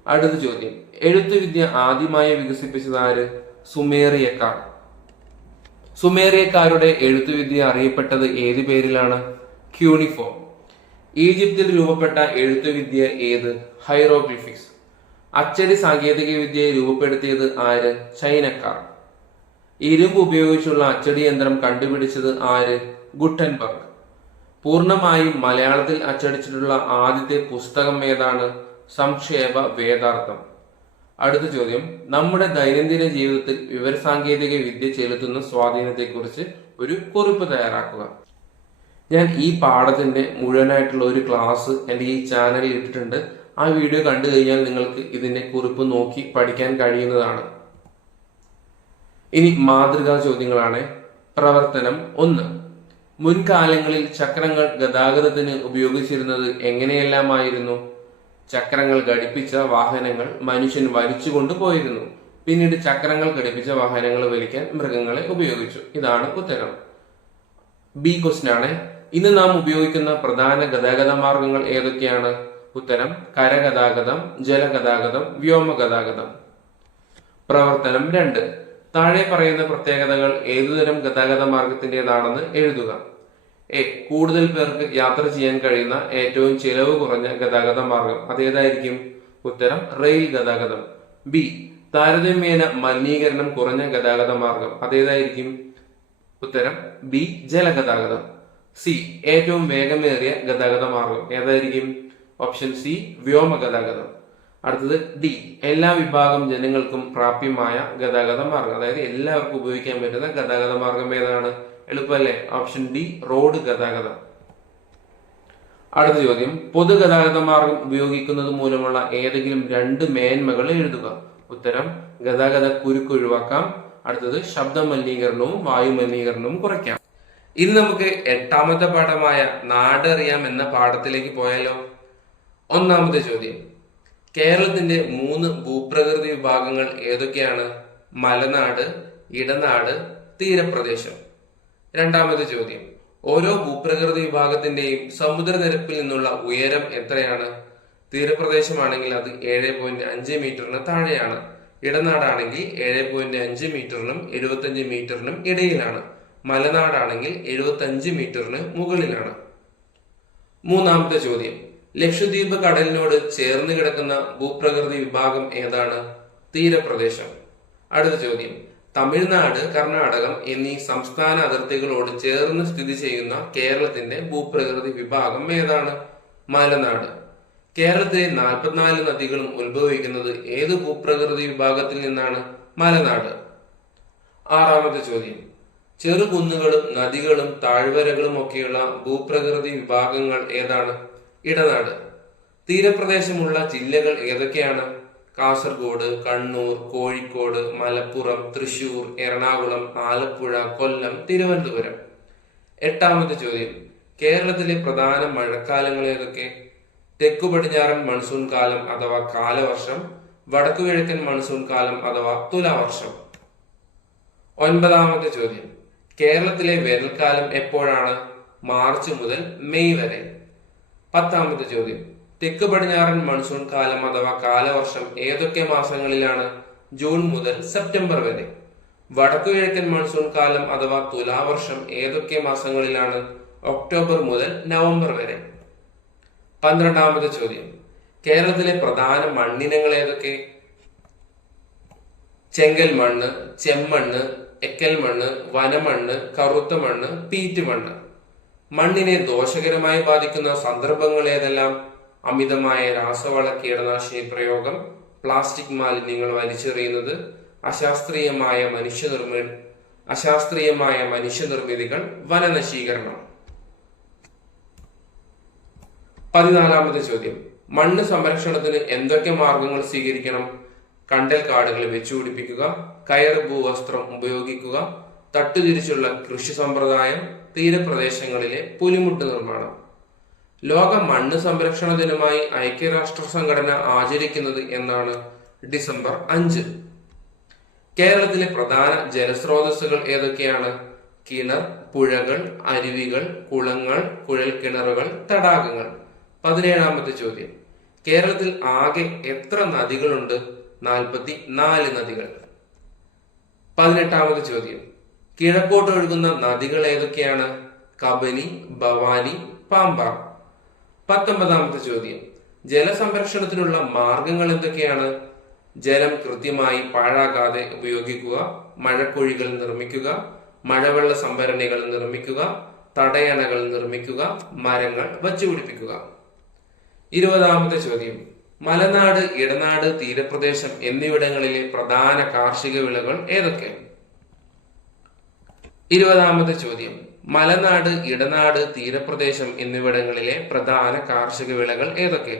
അടുത്ത ചോദ്യം. എഴുത്തുവിദ്യ ആദ്യമായി വികസിപ്പിച്ചത് ആര്? സുമേറിയക്കാർ. സുമേറിയക്കാരുടെ എഴുത്തുവിദ്യ അറിയപ്പെട്ടത് ഏത് പേരിലാണ്? ക്യൂണിഫോം. ഈജിപ്തിൽ രൂപപ്പെട്ട എഴുത്തുവിദ്യ ഏത്? ഹൈറോഗ്ലിഫിക്സ്. അച്ചടി സാങ്കേതിക വിദ്യയെ രൂപപ്പെടുത്തിയത് ആര്? ചൈനക്കാർ. ഇരുമ്പ് ഉപയോഗിച്ചുള്ള അച്ചടി യന്ത്രം കണ്ടുപിടിച്ചത് ആര്? ഗുട്ടൻബർഗ്. പൂർണ്ണമായും മലയാളത്തിൽ അച്ചടിച്ചിട്ടുള്ള ആദ്യത്തെ പുസ്തകം ഏതാണ്? സംക്ഷേപ വേദാർത്ഥം. അടുത്ത ചോദ്യം. നമ്മുടെ ദൈനംദിന ജീവിതത്തിൽ വിവരസാങ്കേതിക വിദ്യ ചെലുത്തുന്ന സ്വാധീനത്തെക്കുറിച്ച് ഒരു കുറിപ്പ് തയ്യാറാക്കുക. ഞാൻ ഈ പാഠത്തിന്റെ മുഴുവനായിട്ടുള്ള ഒരു ക്ലാസ് എൻ്റെ ഈ ചാനലിൽ ഇട്ടിട്ടുണ്ട്. ആ വീഡിയോ കണ്ടു കഴിഞ്ഞാൽ നിങ്ങൾക്ക് ഇതിന്റെ കുറിപ്പ് നോക്കി പഠിക്കാൻ കഴിയുന്നതാണ്. ഇനി മാതൃകാ ചോദ്യങ്ങളാണ്. പ്രവർത്തനം 1. മുൻകാലങ്ങളിൽ ചക്രങ്ങൾ ഗതാഗതത്തിന് ഉപയോഗിച്ചിരുന്നത് എങ്ങനെയെല്ലാമായിരുന്നു? ചക്രങ്ങൾ ഘടിപ്പിച്ച വാഹനങ്ങൾ മനുഷ്യൻ വലിച്ചുകൊണ്ട് പോയിരുന്നു. പിന്നീട് ചക്രങ്ങൾ ഘടിപ്പിച്ച വാഹനങ്ങൾ വലിക്കാൻ മൃഗങ്ങളെ ഉപയോഗിച്ചു. ഇതാണ് ഉത്തരം. ബി ക്വസ്റ്റ്യൻ ആണ്. ഇന്ന് നാം ഉപയോഗിക്കുന്ന പ്രധാന ഗതാഗത മാർഗങ്ങൾ ഏതൊക്കെയാണ്? ഉത്തരം കരഗതാഗതം, ജലഗതാഗതം, വ്യോമഗതാഗതം. പ്രവർത്തനം 2. താഴെ പറയുന്ന പ്രത്യേകതകൾ ഏതുതരം ഗതാഗത മാർഗത്തിൻ്റെതാണെന്ന് എഴുതുക. എ. കൂടുതൽ പേർക്ക് യാത്ര ചെയ്യാൻ കഴിയുന്ന ഏറ്റവും ചിലവ് കുറഞ്ഞ ഗതാഗത മാർഗം. അതേതായിരിക്കും? ഉത്തരം റെയിൽ ഗതാഗതം. ബി. താരതമ്യേന മലിനീകരണം കുറഞ്ഞ ഗതാഗത മാർഗം. അതേതായിരിക്കും? ഉത്തരം ബി. ജലഗതാഗതം. സി. ഏറ്റവും വേഗമേറിയ ഗതാഗത മാർഗം. ഏതായിരിക്കും? Option C. വ്യോമഗതാഗതം. അടുത്തത് ഡി. എല്ലാ വിഭാഗം ജനങ്ങൾക്കും പ്രാപ്യമായ ഗതാഗത മാർഗം. അതായത് എല്ലാവർക്കും ഉപയോഗിക്കാൻ പറ്റുന്ന ഗതാഗത മാർഗം ഏതാണ്? എളുപ്പമല്ലേ? Option D. റോഡ് ഗതാഗതം. അടുത്ത ചോദ്യം. പൊതുഗതാഗത മാർഗം ഉപയോഗിക്കുന്നത് മൂലമുള്ള ഏതെങ്കിലും 2 മേന്മകൾ എഴുതുക. ഉത്തരം ഗതാഗത കുരുക്ക് ഒഴിവാക്കാം. അടുത്തത് ശബ്ദ മലിനീകരണവും വായു മലിനീകരണവും കുറയ്ക്കാം. ഇനി നമുക്ക് 8ാമത്തെ പാഠമായ നാടറിയാം എന്ന പാഠത്തിലേക്ക് പോയാലോ? 1ാമത്തെ ചോദ്യം. കേരളത്തിന്റെ 3 ഭൂപ്രകൃതി വിഭാഗങ്ങൾ ഏതൊക്കെയാണ്? മലനാട്, ഇടനാട്, തീരപ്രദേശം. 2ാമത്തെ ചോദ്യം. ഓരോ ഭൂപ്രകൃതി വിഭാഗത്തിന്റെയും സമുദ്രനിരപ്പിൽ നിന്നുള്ള ഉയരം എത്രയാണ്? തീരപ്രദേശമാണെങ്കിൽ അത് 7.5 മീറ്ററിന് താഴെയാണ്. ഇടനാടാണെങ്കിൽ 7.5 മീറ്ററിനും 75 മീറ്ററിനും ഇടയിലാണ്. മലനാടാണെങ്കിൽ 75 മീറ്ററിന് മുകളിലാണ്. 3ാമത്തെ ചോദ്യം. ലക്ഷദ്വീപ് കടലിനോട് ചേർന്ന് കിടക്കുന്ന ഭൂപ്രകൃതി വിഭാഗം ഏതാണ്? തീരപ്രദേശം. അടുത്ത ചോദ്യം. തമിഴ്നാട്, കർണാടകം എന്നീ സംസ്ഥാന അതിർത്തികളോട് ചേർന്ന് സ്ഥിതി ചെയ്യുന്ന കേരളത്തിന്റെ ഭൂപ്രകൃതി വിഭാഗം ഏതാണ്? മലനാട്. കേരളത്തിലെ 44 നദികളും ഉത്ഭവിക്കുന്നത് ഏത് ഭൂപ്രകൃതി വിഭാഗത്തിൽ നിന്നാണ്? മലനാട്. 6ാമത്തെ ചോദ്യം. ചെറുകുന്നുകളും നദികളും താഴ്വരകളും ഒക്കെയുള്ള ഭൂപ്രകൃതി വിഭാഗങ്ങൾ ഏതാണ്? ഇടനാട്. തീരപ്രദേശമുള്ള ജില്ലകൾ ഏതൊക്കെയാണ്? കാസർഗോഡ്, കണ്ണൂർ, കോഴിക്കോട്, മലപ്പുറം, തൃശൂർ, എറണാകുളം, ആലപ്പുഴ, കൊല്ലം, തിരുവനന്തപുരം. 8ാമത്തെ ചോദ്യം. കേരളത്തിലെ പ്രധാന മഴക്കാലങ്ങൾ ഏതൊക്കെ? തെക്കു പടിഞ്ഞാറൻ മൺസൂൺ കാലം അഥവാ കാലവർഷം, വടക്കുകിഴക്കൻ മൺസൂൺ കാലം അഥവാ തുലാവർഷം. 9ാമത്തെ ചോദ്യം. കേരളത്തിലെ വേനൽക്കാലം എപ്പോഴാണ്? മാർച്ച് മുതൽ മെയ് വരെ. 10ാമത്തെ ചോദ്യം. തെക്ക് പടിഞ്ഞാറൻ മൺസൂൺ കാലം അഥവാ കാലവർഷം ഏതൊക്കെ മാസങ്ങളിലാണ്? ജൂൺ മുതൽ സെപ്റ്റംബർ വരെ. വടക്കുകിഴക്കൻ മൺസൂൺ കാലം അഥവാ തുലാവർഷം ഏതൊക്കെ മാസങ്ങളിലാണ്? ഒക്ടോബർ മുതൽ നവംബർ വരെ. 12ാമത്തെ ചോദ്യം, കേരളത്തിലെ പ്രധാന മണ്ണിനങ്ങൾ ഏതൊക്കെ? ചെങ്കൽ മണ്ണ്, ചെമ്മണ്ണ്, എക്കൽ മണ്ണ്, വനമണ്ണ്, കറുത്ത മണ്ണ്, പീറ്റ് മണ്ണ്. മണ്ണിനെ ദോഷകരമായി ബാധിക്കുന്ന സന്ദർഭങ്ങൾ ഏതെല്ലാം? അമിതമായ രാസവള കീടനാശിനി പ്രയോഗം, പ്ലാസ്റ്റിക് മാലിന്യങ്ങൾ വലിച്ചെറിയുന്നത്, അശാസ്ത്രീയമായ മനുഷ്യനിർമ്മിതികൾ, വനനശീകരണം. 14ാമത്തെ ചോദ്യം, മണ്ണ് സംരക്ഷണത്തിന് എന്തൊക്കെ മാർഗങ്ങൾ സ്വീകരിക്കണം? കണ്ടൽ കാടുകൾ വെച്ചുപിടിപ്പിക്കുക, കയർ ഭൂവസ്ത്രം ഉപയോഗിക്കുക, തട്ടുതിരിച്ചുള്ള കൃഷി സമ്പ്രദായം, തീരപ്രദേശങ്ങളിലെ പുലിമുട്ട് നിർമ്മാണം. ലോക മണ്ണ് സംരക്ഷണ ദിനമായി ഐക്യരാഷ്ട്ര സംഘടന ആചരിക്കുന്നത് എന്നാണ്? ഡിസംബർ 5. കേരളത്തിലെ പ്രധാന ജലസ്രോതസ്സുകൾ ഏതൊക്കെയാണ്? കിണർ, പുഴകൾ, അരുവികൾ, കുളങ്ങൾ, കുഴൽക്കിണറുകൾ, തടാകങ്ങൾ. 17ാമത്തെ ചോദ്യം, കേരളത്തിൽ ആകെ എത്ര നദികളുണ്ട്? 44 നദികൾ. 18ാമത്തെ ചോദ്യം, കിഴക്കോട്ട് ഒഴുകുന്ന നദികൾ ഏതൊക്കെയാണ്? കബനി, ഭവാനി, പാമ്പാർ. 19ാമത്തെ ചോദ്യം, ജലസംരക്ഷണത്തിനുള്ള മാർഗങ്ങൾ എന്തൊക്കെയാണ്? ജലം കൃത്യമായി പാഴാകാതെ ഉപയോഗിക്കുക, മഴക്കുഴികൾ നിർമ്മിക്കുക, മഴവെള്ള സംഭരണികൾ നിർമ്മിക്കുക, തടയണകൾ നിർമ്മിക്കുക, മരങ്ങൾ വച്ചുപിടിപ്പിക്കുക. 20ാമത്തെ ചോദ്യം, മലനാട്, ഇടനാട്, തീരപ്രദേശം എന്നിവിടങ്ങളിലെ പ്രധാന കാർഷിക വിളകൾ ഏതൊക്കെ? 20ാമത്തെ ചോദ്യം, മലനാട്, ഇടനാട്, തീരപ്രദേശം എന്നിവിടങ്ങളിലെ പ്രധാന കാർഷിക വിളകൾ ഏതൊക്കെ?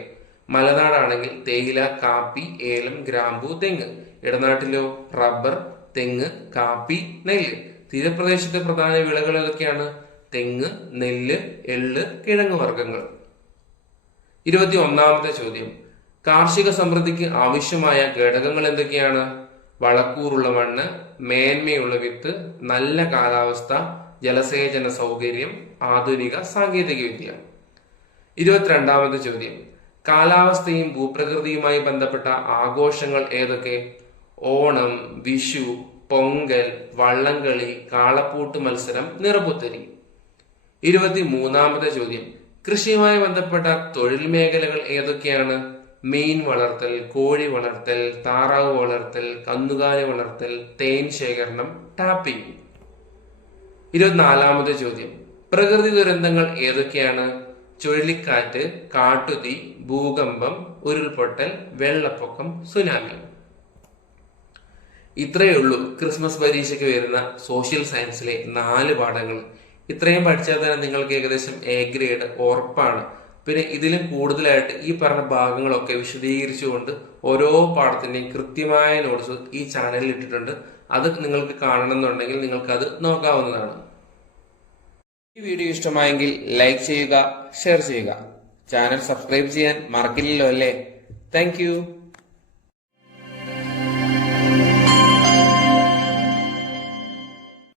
മലനാടാണെങ്കിൽ തേയില, കാപ്പി, ഏലം, ഗ്രാമ്പു, തെങ്ങ്. ഇടനാട്ടിലോ റബ്ബർ, തെങ്ങ്, കാപ്പി, നെല്ല്. തീരപ്രദേശത്തെ പ്രധാന വിളകൾ ഏതൊക്കെയാണ്? തെങ്ങ്, നെല്ല്, എള്ള്, കിഴങ്ങ് വർഗ്ഗങ്ങൾ. 21ാമത്തെ ചോദ്യം, കാർഷിക സമൃദ്ധിക്ക് ആവശ്യമായ ഘടകങ്ങൾ എന്തൊക്കെയാണ്? വളക്കൂറുള്ള മണ്ണ്, മേന്മയുള്ള വിത്ത്, നല്ല കാലാവസ്ഥ, ജലസേചന സൗകര്യം, ആധുനിക സാങ്കേതിക വിദ്യ. 22ാമത്തെ ചോദ്യം, കാലാവസ്ഥയും ഭൂപ്രകൃതിയുമായി ബന്ധപ്പെട്ട ആഘോഷങ്ങൾ ഏതൊക്കെ? ഓണം, വിഷു, പൊങ്കൽ, വള്ളംകളി, കാളപ്പൂട്ട് മത്സരം, നിറപുത്തരി. 23ാമത്തെ ചോദ്യം, കൃഷിയുമായി ബന്ധപ്പെട്ട തൊഴിൽ മേഖലകൾ ഏതൊക്കെയാണ്? മീൻ വളർത്തൽ, കോഴി വളർത്തൽ, താറാവ് വളർത്തൽ, കന്നുകാലി വളർത്തൽ, തേൻ ശേഖരണം, ടാപ്പിംഗ്. 24ാമത്തെ ചോദ്യം, പ്രകൃതി ദുരന്തങ്ങൾ ഏതൊക്കെയാണ്? ചുഴലിക്കാറ്റ്, കാട്ടുതീ, ഭൂകമ്പം, ഉരുൾപൊട്ടൽ, വെള്ളപ്പൊക്കം, സുനാമി. ഇത്രയേ ഉള്ളൂ ക്രിസ്മസ് പരീക്ഷയ്ക്ക് വരുന്ന സോഷ്യൽ സയൻസിലെ 4 പാഠങ്ങൾ. ഇത്രയും പഠിച്ചാൽ തന്നെ നിങ്ങൾക്ക് ഏകദേശം എ ഗ്രേഡ് ഉറപ്പാണ്. പിന്നെ ഇതിലും കൂടുതലായിട്ട് ഈ പറഞ്ഞ ഭാഗങ്ങളൊക്കെ വിശദീകരിച്ചുകൊണ്ട് ഓരോ പാഠത്തിന്റെയും കൃത്യമായ നോട്ട്സ് ഈ ചാനലിൽ ഇട്ടിട്ടുണ്ട്. അത് നിങ്ങൾക്ക് കാണണമെന്നുണ്ടെങ്കിൽ നിങ്ങൾക്ക് അത് നോക്കാവുന്നതാണ്. ഈ വീഡിയോ ഇഷ്ടമായെങ്കിൽ ലൈക്ക് ചെയ്യുക, ഷെയർ ചെയ്യുക. ചാനൽ സബ്സ്ക്രൈബ് ചെയ്യാൻ മറക്കില്ലല്ലോ അല്ലേ? താങ്ക്